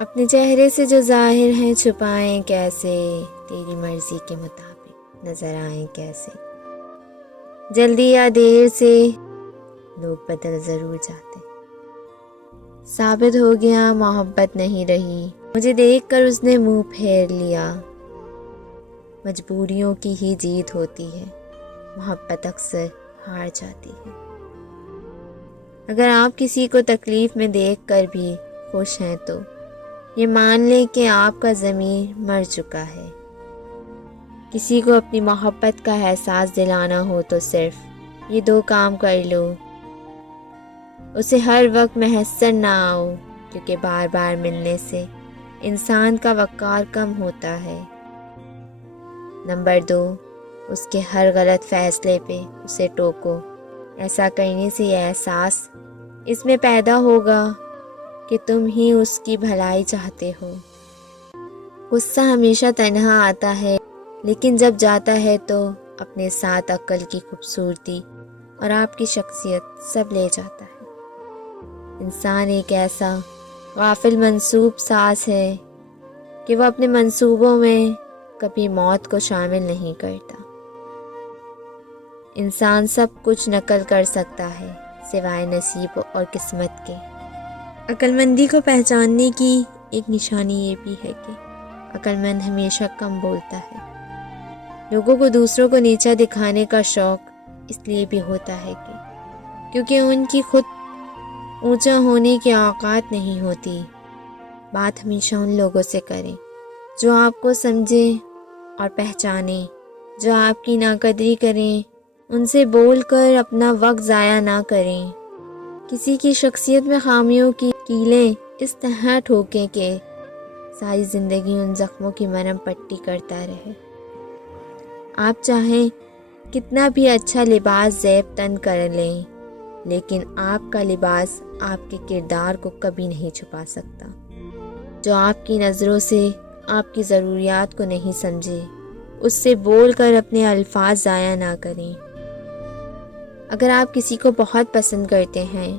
اپنے چہرے سے جو ظاہر ہیں چھپائیں کیسے، تیری مرضی کے مطابق نظر آئیں کیسے، جلدی یا دیر سے لوگ بدل ضرور جاتے۔ ثابت ہو گیا محبت نہیں رہی، مجھے دیکھ کر اس نے منہ پھیر لیا۔ مجبوریوں کی ہی جیت ہوتی ہے، محبت اکثر ہار جاتی ہے۔ اگر آپ کسی کو تکلیف میں دیکھ کر بھی خوش ہیں تو یہ مان لیں کہ آپ کا ضمیر مر چکا ہے۔ کسی کو اپنی محبت کا احساس دلانا ہو تو صرف یہ 2 کام کر لو۔ اسے ہر وقت محسن نہ آؤ، کیونکہ بار بار ملنے سے انسان کا وقار کم ہوتا ہے۔ نمبر 2، اس کے ہر غلط فیصلے پہ اسے ٹوکو۔ ایسا کرنے سے یہ احساس اس میں پیدا ہوگا کہ تم ہی اس کی بھلائی چاہتے ہو۔ غصہ ہمیشہ تنہا آتا ہے، لیکن جب جاتا ہے تو اپنے ساتھ عقل کی خوبصورتی اور آپ کی شخصیت سب لے جاتا ہے۔ انسان ایک ایسا غافل منصوب ساز ہے کہ وہ اپنے منصوبوں میں کبھی موت کو شامل نہیں کرتا۔ انسان سب کچھ نقل کر سکتا ہے سوائے نصیب اور قسمت کے۔ عقل مندی کو پہچاننے کی ایک نشانی یہ بھی ہے کہ عقل مند ہمیشہ کم بولتا ہے۔ لوگوں کو دوسروں کو نیچا دکھانے کا شوق اس لیے بھی ہوتا ہے کیونکہ ان کی خود اونچا ہونے کی اوقات نہیں ہوتی۔ بات ہمیشہ ان لوگوں سے کریں جو آپ کو سمجھیں اور پہچانیں، جو آپ کی ناقدری کریں۔ ان سے بول کر اپنا وقت ضائع نہ کریں۔ کسی کی شخصیت میں خامیوں کی کیلیں اس طرح ٹھوکیں کہ ساری زندگی ان زخموں کی مرہم پٹی کرتا رہے۔ آپ چاہیں کتنا بھی اچھا لباس زیب تن کر لیں، لیکن آپ کا لباس آپ کے کردار کو کبھی نہیں چھپا سکتا۔ جو آپ کی نظروں سے آپ کی ضروریات کو نہیں سمجھے، اس سے بول کر اپنے الفاظ ضائع نہ کریں۔ اگر آپ کسی کو بہت پسند کرتے ہیں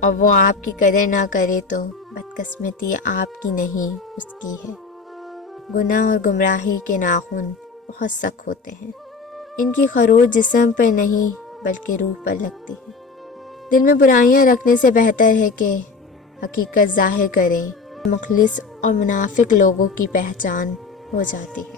اور وہ آپ کی قدر نہ کرے تو بدقسمتی آپ کی نہیں اس کی ہے۔ گناہ اور گمراہی کے ناخن بہت سخت ہوتے ہیں، ان کی خروش جسم پر نہیں بلکہ روح پر لگتی ہے۔ دل میں برائیاں رکھنے سے بہتر ہے کہ حقیقت ظاہر کریں۔ مخلص اور منافق لوگوں کی پہچان ہو جاتی ہے۔